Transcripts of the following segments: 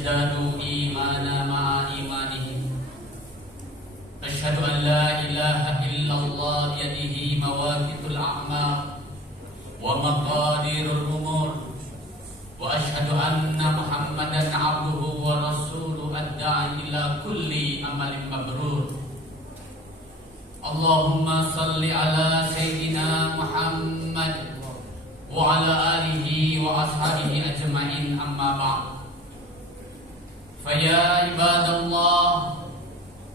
ليزدادوا إيمانا مع إيمانهم أشهد أن لا إله إلا الله بيده مواقيت الأعمار ومقادير الأمور وأشهد أن محمدا عبده ورسوله الداعي إلى كل عمل مبرور اللهم صل على سيدنا محمد وعلى آله وأصحابه أجمعين أما بعد فيا عباد الله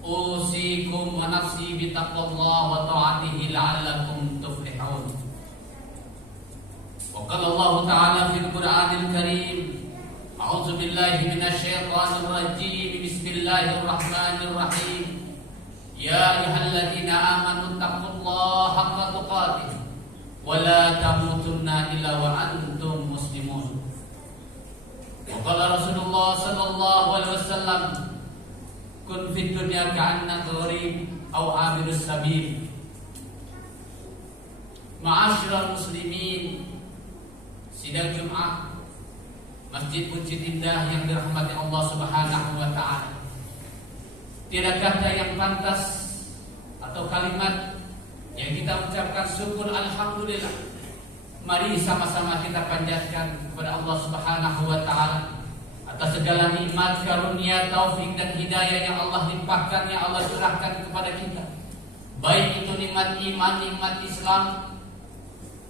أوصيكم ونفسي بتقوى الله وطاعته لعلكم تفلحون وقال الله تعالى في القرآن الكريم أعوذ بالله من الشيطان الرجيم بسم الله الرحمن الرحيم يا أيها الذين آمنوا اتقوا الله حق تقاته ولا تموتن إلا وأنتم مسلمون وقال رسول الله صلى الله عليه وسلم كن في الدنيا كأنك غريب أو عابر السبيل Ma'asyiral muslimin, sidang Jumat Masjid Bukit Indah yang dirahmati Allah Subhanahu wa taala. Tidak kata yang pantas atau kalimat yang kita ucapkan syukur alhamdulillah. Mari sama-sama kita panjatkan kepada Allah Subhanahu wa taala atas segala nikmat, karunia, taufik dan hidayah yang Allah limpahkan, yang Allah curahkan kepada kita. Baik itu nikmat iman, nikmat Islam,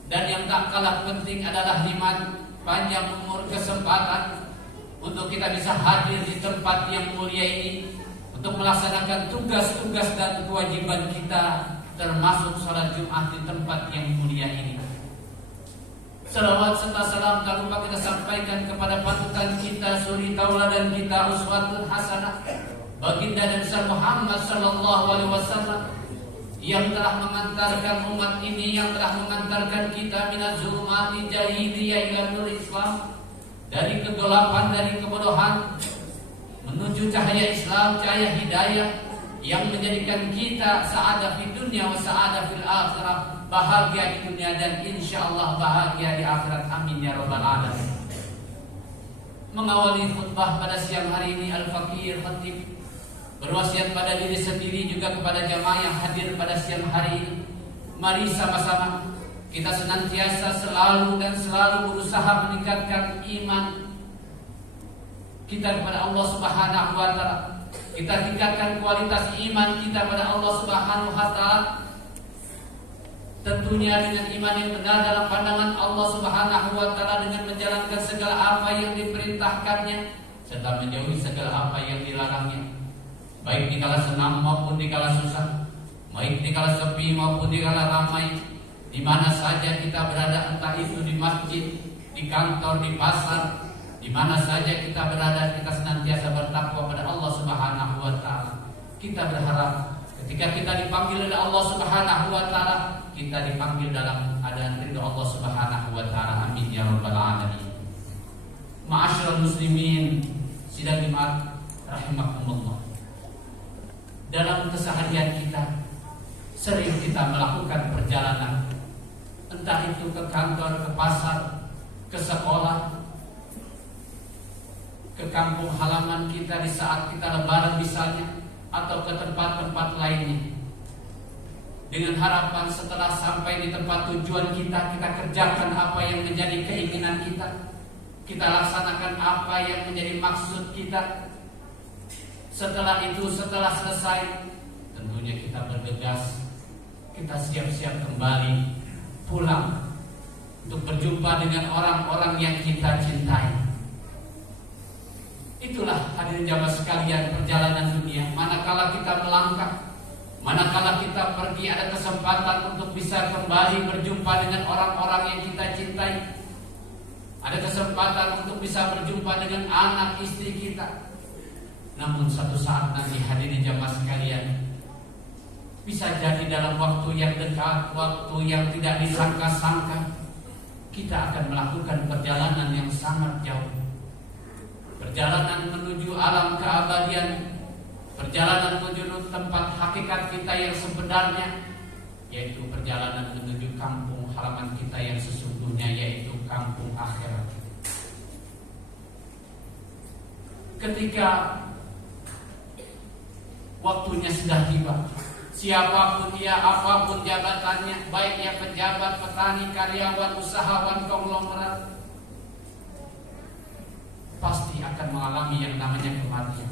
dan yang tak kalah penting adalah nikmat panjang umur, kesempatan untuk kita bisa hadir di tempat yang mulia ini untuk melaksanakan tugas-tugas dan kewajiban kita, termasuk sholat Jumat di tempat yang mulia ini. Salawat serta salam tak lupa kita sampaikan kepada panutan kita, suri tauladan kita, uswatun hasanah, baginda dan besar Muhammad sallallahu alaihi wasallam, yang telah mengantarkan umat ini, yang telah mengantarkan kita minaz zulumati jahiliyah ila nur Islam, dari kegelapan, dari kebodohan menuju cahaya Islam, cahaya hidayah yang menjadikan kita sa'adah di dunia wa sa'adah fil akhirah, bahagia di dunia dan insyaallah bahagia di akhirat, amin ya rabbal alamin. Mengawali khutbah pada siang hari ini, Al-Faqih Khatib berwasiat pada diri sendiri juga kepada jamaah yang hadir pada siang hari ini. Mari sama-sama kita senantiasa selalu berusaha meningkatkan iman kita kepada Allah Subhanahu wa taala. Kita tingkatkan kualitas iman kita pada Allah Subhanahu wa taala, tentunya dengan iman yang benar dalam pandangan Allah Subhanahu wa taala, dengan menjalankan segala apa yang diperintahkannya serta menjauhi segala apa yang dilarangnya, baik di kala senang maupun di kala susah, baik di kala sepi maupun di kala ramai, di mana saja kita berada, entah itu di masjid, di kantor, di pasar, di mana saja kita berada, kita senantiasa bertakwa pada Allah Subhanahu wa taala. Kita berharap ketika kita dipanggil oleh Allah Subhanahu wa taala, kita dipanggil dalam keadaan ridho Allah Subhanahu wa taala, amin ya rabbal alamin. Ma'asyiral muslimin, sidang Jumat rahimakumullah. Dalam keseharian kita sering kita melakukan perjalanan, entah itu ke kantor, ke pasar, ke sekolah, ke kampung halaman kita di saat kita lebaran misalnya, atau ke tempat-tempat lainnya, dengan harapan setelah sampai di tempat tujuan kita, kita kerjakan apa yang menjadi keinginan kita laksanakan apa yang menjadi maksud kita. Setelah itu, setelah selesai, tentunya kita bergegas, kita siap-siap kembali pulang untuk berjumpa dengan orang-orang yang kita cintai. Itulah hadirin jamaah sekalian perjalanan dunia. Manakala kita melangkah, manakala kita pergi, ada kesempatan untuk bisa kembali berjumpa dengan orang-orang yang kita cintai. Ada kesempatan untuk bisa berjumpa dengan anak istri kita. Namun satu saat nanti hadirin jamaah sekalian, bisa jadi dalam waktu yang dekat, waktu yang tidak disangka-sangka, kita akan melakukan perjalanan yang sangat jauh. Perjalanan menuju alam keabadian, perjalanan menuju tempat hakikat kita yang sebenarnya, yaitu perjalanan menuju kampung halaman kita yang sesungguhnya, yaitu kampung akhirat. ketika waktunya sudah tiba. Siapapun dia, apapun jabatannya, baik yang pejabat, petani, karyawan, usahawan, konglomerat, pasti akan mengalami yang namanya kematian.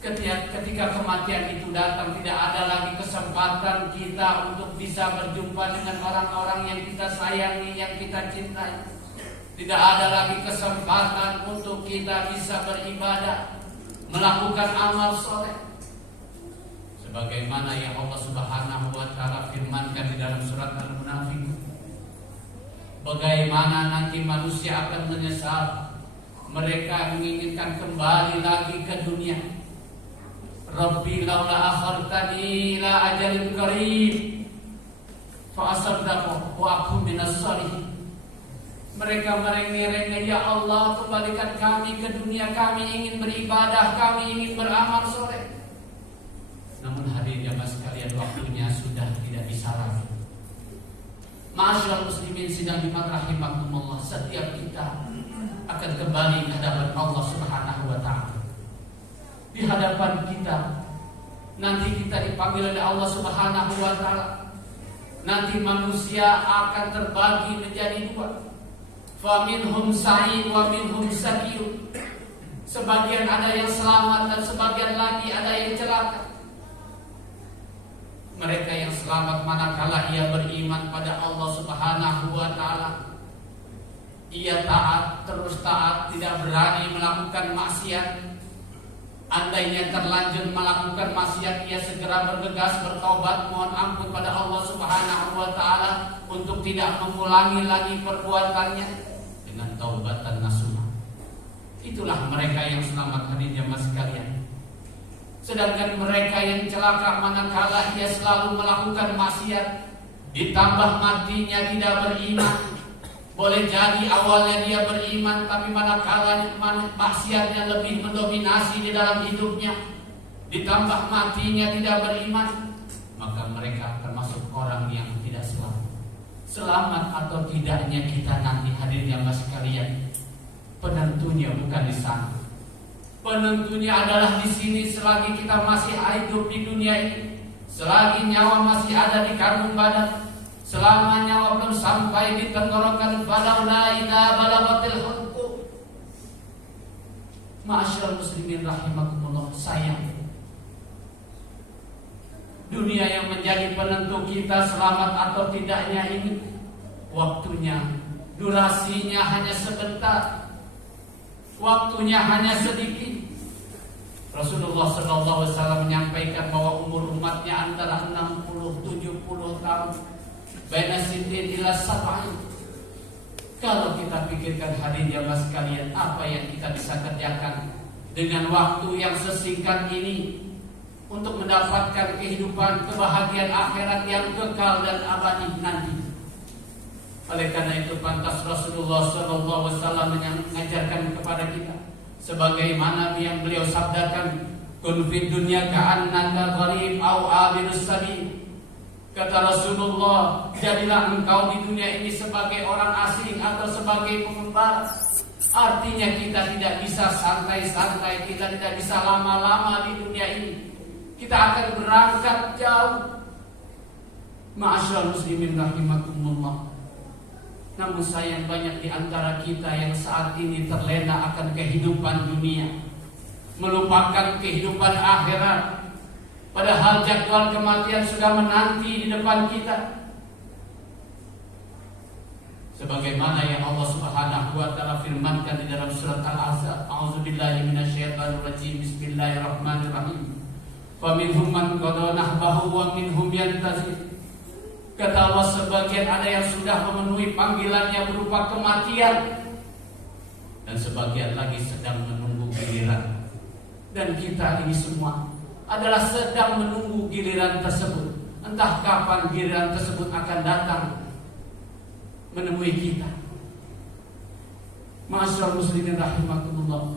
Ketika kematian itu datang, tidak ada lagi kesempatan kita untuk bisa berjumpa dengan orang-orang yang kita sayangi, yang kita cintai. Tidak ada lagi kesempatan untuk kita bisa beribadah, melakukan amal soleh. Sebagaimana yang Allah Subhanahu wa Ta'ala firmankan di dalam surat Al-Munafiqun, bagaimana nanti manusia akan menyesal mereka menginginkan kembali lagi ke dunia. Rabbi laula akhartani ila ajalin qarib fa asaddaqu wa akun minas shalihin. Mereka merengek-rengek, ya Allah, kembalikan kami ke dunia, kami ingin beribadah, kami ingin beramal soleh. Namun hadirin jamaah sekalian, waktunya sudah tidak bisa lagi. Ma'asyiral muslimin sidang Jumat rahimakumullah, setiap kita akan kembali ke hadapan Allah Subhanahu wa Ta'ala. Di hadapan kita nanti kita dipanggil oleh Allah Subhanahu wa Ta'ala. Nanti manusia akan terbagi menjadi dua. Faminhum sa'id wa minhum saqiyun. Sebagian ada yang selamat dan sebagian lagi ada yang celaka. Mereka yang selamat manakala ia beriman pada Allah Subhanahu wa Ta'ala. Ia taat, terus taat, tidak berani melakukan maksiat. Andainya terlanjur melakukan maksiat, ia segera bergegas bertobat, mohon ampun pada Allah Subhanahu wa Ta'ala untuk tidak mengulangi lagi perbuatannya dengan taubatan nasuha. Itulah mereka yang selamat, hadirin jemaah sekalian. Sedangkan mereka yang celaka manakala ia selalu melakukan maksiat, ditambah matinya tidak beriman. Boleh jadi awalnya dia beriman, tapi manakala maksiatnya lebih mendominasi di dalam hidupnya, ditambah matinya tidak beriman, maka mereka termasuk orang yang tidak selamat. Selamat atau tidaknya kita nanti, hadirin jamaah sekalian, penentunya bukan di sana. Penentunya adalah di sini. Selagi kita masih hidup di dunia ini, selagi nyawa masih ada di kandung badan, selama nyawa belum sampai di tenggorokan, falaula idza balagatil hulqum. Ma'asyiral muslimin rahimakumullah, sayang dunia yang menjadi penentu kita selamat atau tidaknya ini, waktunya, durasinya hanya sebentar, waktunya hanya sedikit. Rasulullah SAW menyampaikan bahwa umur umatnya antara 60-70 tahun. Baina sitin ila sab'in. Kalau kita pikirkan hadirin jamaah sekalian, apa yang kita bisa kerjakan dengan waktu yang sesingkat ini untuk mendapatkan kehidupan, kebahagiaan akhirat yang kekal dan abadi nanti. Oleh karena itu pantas Rasulullah SAW mengajarkan kepada kita, sebagaimana yang beliau sabdakan, kun fid dunya ka'annaka gharib au abirus sabil. Kata Rasulullah, jadilah engkau di dunia ini sebagai orang asing atau sebagai pengembara. Artinya kita tidak bisa santai-santai, kita tidak bisa lama-lama di dunia ini. Kita akan berangkat jauh. Ma'asyiral muslimin rahimakumullah. Namun sayang banyak di antara kita yang saat ini terlena akan kehidupan dunia, melupakan kehidupan akhirat. Padahal jadwal kematian sudah menanti di depan kita. Sebagaimana yang Allah Subhanahu wa Ta'ala firmankan di dalam surat Al-Ahzab, a'udzubillahi minasyaitonir rajim, bismillahirrahmanirrahim. Faminhum man qada nahbahu wa minhum yantazir. Kata Allah, sebagian ada yang sudah memenuhi panggilannya berupa kematian, dan sebagian lagi sedang menunggu giliran. Dan kita ini semua adalah sedang menunggu giliran tersebut. Entah kapan giliran tersebut akan datang menemui kita. Ma'asyiral muslimin rahimakumullah.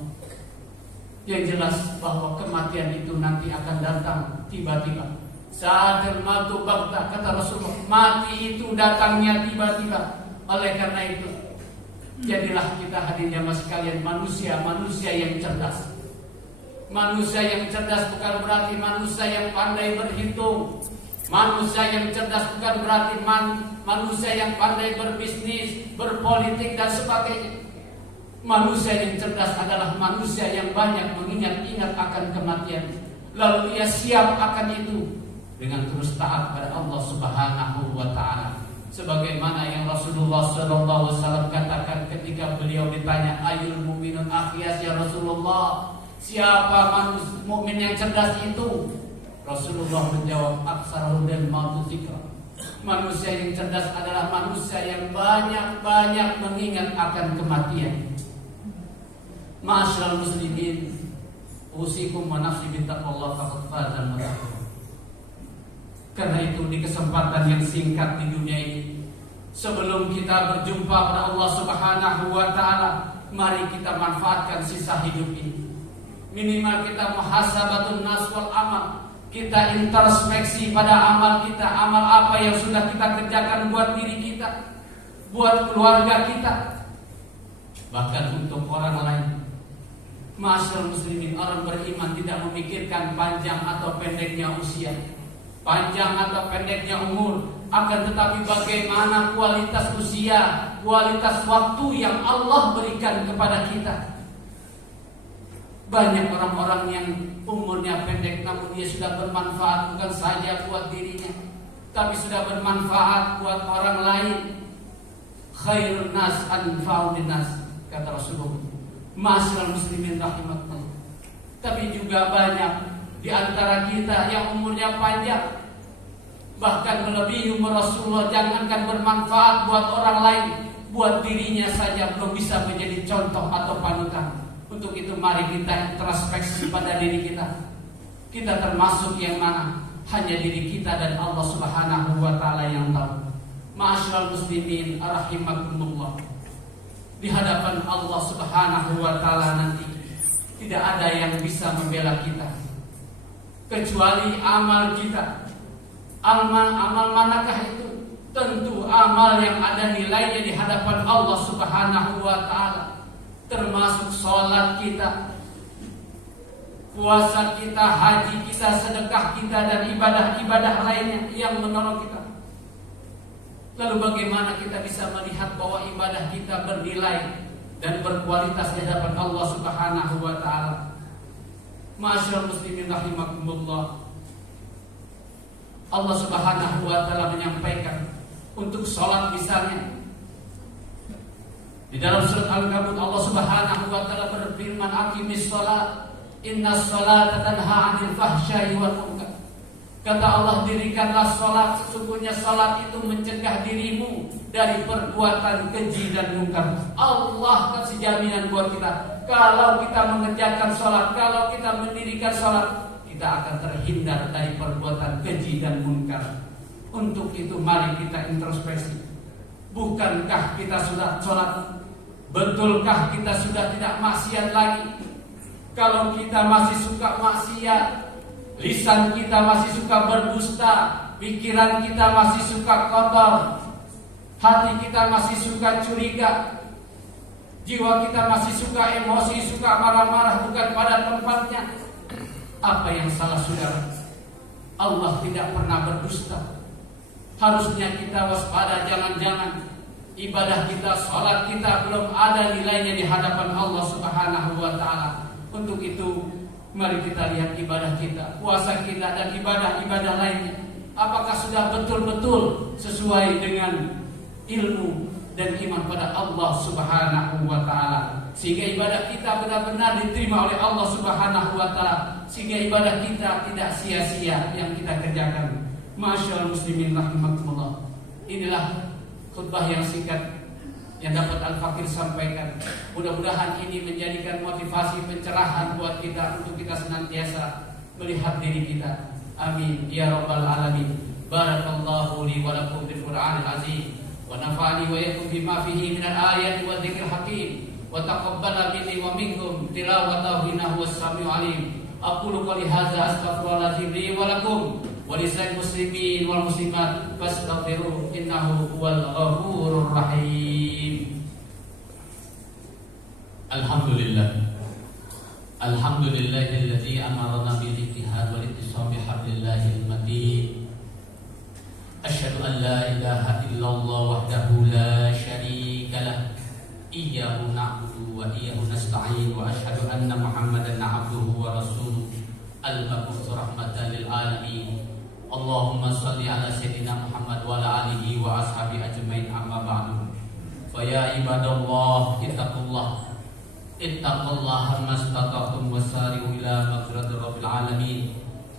Yang jelas bahwa kematian itu nanti akan datang tiba-tiba. Sa'atul mautu baghtah, kata Rasulullah, mati itu datangnya tiba-tiba. Oleh karena itu, Jadilah kita hadirin jamaah sekalian manusia yang cerdas. Manusia yang cerdas bukan berarti manusia yang pandai berhitung. Manusia yang cerdas bukan berarti manusia yang pandai berbisnis, berpolitik dan sebagainya. Manusia yang cerdas adalah manusia yang banyak mengingat-ingat akan kematian, lalu ia siap akan itu dengan terus taat pada Allah Subhanahu wa taala. Sebagaimana yang Rasulullah SAW katakan ketika beliau ditanya, ayul mu'minun akhyas ya Rasulullah, siapa manusia mukmin yang cerdas itu? Rasulullah menjawab, aksarul dan mautu dzikra. Manusia yang cerdas adalah manusia yang banyak-banyak mengingat akan kematian. Ma'asyiral muslimin, usikum wa nafsi bittaqwallah faqad fazal muttaqin. Karena itu di kesempatan yang singkat di dunia ini, sebelum kita berjumpa pada Allah Subhanahu wa taala, mari kita manfaatkan sisa hidup ini. Minimal kita muhasabatun nas wal amal. Kita introspeksi pada amal kita, amal apa yang sudah kita kerjakan buat diri kita, buat keluarga kita, bahkan untuk orang lain. Ma'asyiral muslimin, orang beriman tidak memikirkan panjang atau pendeknya usia, panjang atau pendeknya umur, akan tetapi bagaimana kualitas usia, kualitas waktu yang Allah berikan kepada kita. Banyak orang-orang yang umurnya pendek namun dia sudah bermanfaat bukan saja buat dirinya, tapi sudah bermanfaat buat orang lain. Khairun nas anfa'un linnas, kata Rasulullah. Ma'asyiral muslimin rahimakumullah. Tapi juga banyak di antara kita yang umurnya panjang, bahkan melebihi umur Rasulullah. Jangankan bermanfaat buat orang lain, buat dirinya saja belum bisa menjadi contoh atau panutan. Untuk itu mari kita introspeksi pada diri kita. Kita termasuk yang mana? Hanya diri kita dan Allah Subhanahu wa taala yang tahu. Ma'asyiral muslimin rahimakumullah. Di hadapan Allah Subhanahu wa taala nanti tidak ada yang bisa membela kita kecuali amal kita. Amal manakah itu? Tentu amal yang ada nilainya di hadapan Allah Subhanahu wa taala, termasuk sholat kita, puasa kita, haji kita, sedekah kita, dan ibadah-ibadah lainnya yang menolong kita. Lalu bagaimana kita bisa melihat bahwa ibadah kita bernilai dan berkualitas di hadapan Allah Subhanahu wa taala? Ma'asyiral muslimin rahimakumullah. Allah Subhanahu wa taala menyampaikan untuk sholat misalnya. Di dalam surat Al-Ankabut Allah Subhanahu wa taala berfirman, aqimis shalah innas sholata tanha 'anil fahsya'i wal munkar. Kata Allah, dirikanlah sholat, sesungguhnya sholat itu mencegah dirimu dari perbuatan keji dan munkar. Allah kasih jaminan buat kita, kalau kita mengerjakan sholat, kalau kita mendirikan sholat, kita akan terhindar dari perbuatan keji dan munkar. Untuk itu mari kita introspeksi. Bukankah kita sudah sholat? Betulkah kita sudah tidak maksiat lagi? Kalau kita masih suka maksiat, lisan kita masih suka berdusta, pikiran kita masih suka kotor, hati kita masih suka curiga, jiwa kita masih suka emosi, suka marah-marah bukan pada tempatnya, apa yang salah saudara? Allah tidak pernah berdusta. Harusnya kita waspada, jangan-jangan ibadah kita, sholat kita belum ada nilainya di hadapan Allah Subhanahu wa taala. Untuk itu mari kita lihat ibadah kita, puasa kita, dan ibadah-ibadah lainnya, apakah sudah betul-betul sesuai dengan ilmu dan iman pada Allah Subhanahu wa taala, sehingga ibadah kita benar-benar diterima oleh Allah Subhanahu wa taala, sehingga ibadah kita tidak sia-sia yang kita kerjakan. Ma'asyiral muslimin rahimakumullah. Inilah khutbah yang singkat yang dapat Al-Fakir sampaikan. Mudah-mudahan ini menjadikan motivasi pencerahan buat kita untuk kita senantiasa melihat diri kita. Amin ya rabbal alamin. Barakallahu li wa lakum bil Qur'anil azim wa nafa'ani wa iyyakum bima fihi minal ayati wa dzikril hakim wa taqabbala minni wa minkum tilawatahu innahu was-sami'ul alim. Aqulu qouli hadza astaghfirullahaladzim li wa lakum wa lisa'il muslimin wal muslimat fastaghfiruhu innahu huwal ghafurur rahim. Alhamdulillah. Alhamdulillahilladzi amarna bil ittihad wal ittisam bi hablillahil matin. Asyhadu an la ilaha illallah wahdahu la syarika lah. Iyyahu na'budu wa iyyahu nasta'in wa asyhadu anna Muhammadan 'abduhu wa rasuluh al-mab'uts rahmatan lil alamin. Allahumma shalli ala sayyidina Muhammad wa ala alihi wa ashabihi ajmain, amma ba'du. Fa ya ibadallah ittaqullah ittaqullaha mastata'tum wasari'u ila maghfiratir rabbil alamin.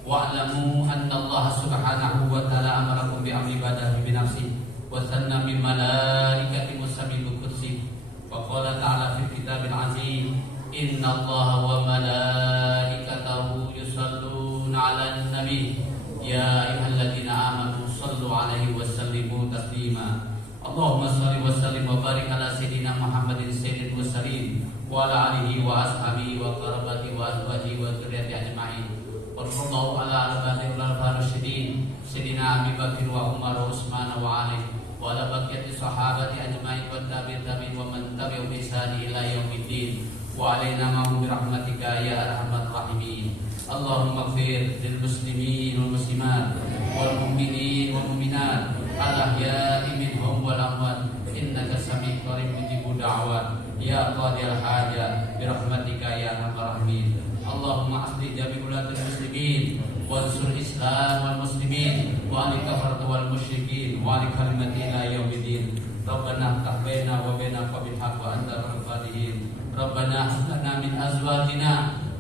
Wa'lamu anna Allah subhanahu wa ta'ala amarakum bi amri ibadahi bi nafsihi wa sanna min malaikati musabbihi qudsi. Wa qala ta'ala fil kitabil azim, inna Allah wa malaikatahu yusalluna 'alan nabi ya ayyuhalladzina amanu sallu 'alaihi wa sallimu taslima. Allahumma shalli wa sallim wa barik ala sayyidina Muhammadin sayyidil mursalin wa ala alihi wa ashabihi wa qarabati wa azwajihi wa dzurriyyati ajma'in. Wallahu ala al-batil al-farashidin sayyidina Abi Bakr wa Umar wa Utsman wa Ali wa ala baqiyati sahabati ajma'in wa tabi'in wa man tabi'ahum bi ihsan ila yaumiddin wa alaina ma'hum bi rahmatika ya arhamar rahimin. Allahumma ighfir lil muslimin wal muslimat wal mu'minin wal mu'minat al-ahya'i minhum wal amwat innaka sami'un qarib mujibud da'wat ya qadil hajat bi rahmatika ya arhamar rahimin. Allahumma asli jami ulatul muslimin wansur islam wal muslimin wa ali kafar wal musyrikin wa ali kalimati ila yaumiddin. Rabbana tahbaina wa baina qabil haqq wa anta al-fatihin. Rabbana hab lana min azwajina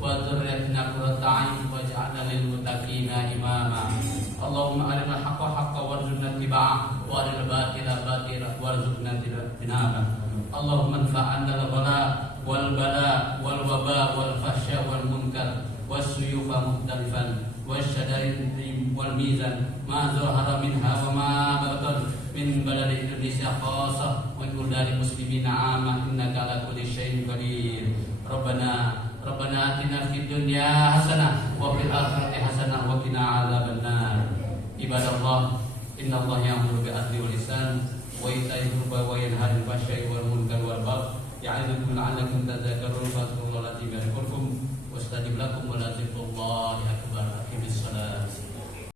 wa dhurriyyatina qurrata a'yun waj'alna lil muttaqina imama. Allahumma arina haqqa haqqa warzuqna ittiba'ah wa arina batila batila warzuqna tinaba. Allahumma anfa'na al-ghala wal bala wal waba wal fahsya wal munkar wasyuyufa mukhtalifan wasyadarin wal mizan ma zahara minha wa ma batan min baladi Indonesia khassah wa kulli muslimina 'amma innaka ala kulli syai'in qadir. Rabbana atina fid dunya hasanah wa fil akhirati hasanah wa qina adzabannar. Ibadallah, innallaha ya'muru bil 'adli wal ihsan wa ita'i dzil qurba wa yanha 'anil fahsya'i wal munkari wal baghi ya'idzukum la'allakum tadhakkarun. Fadhkurullaha 'azim yadhkurkum wastajib lakum wa la zikrullahi akbar. Aqimis shalah.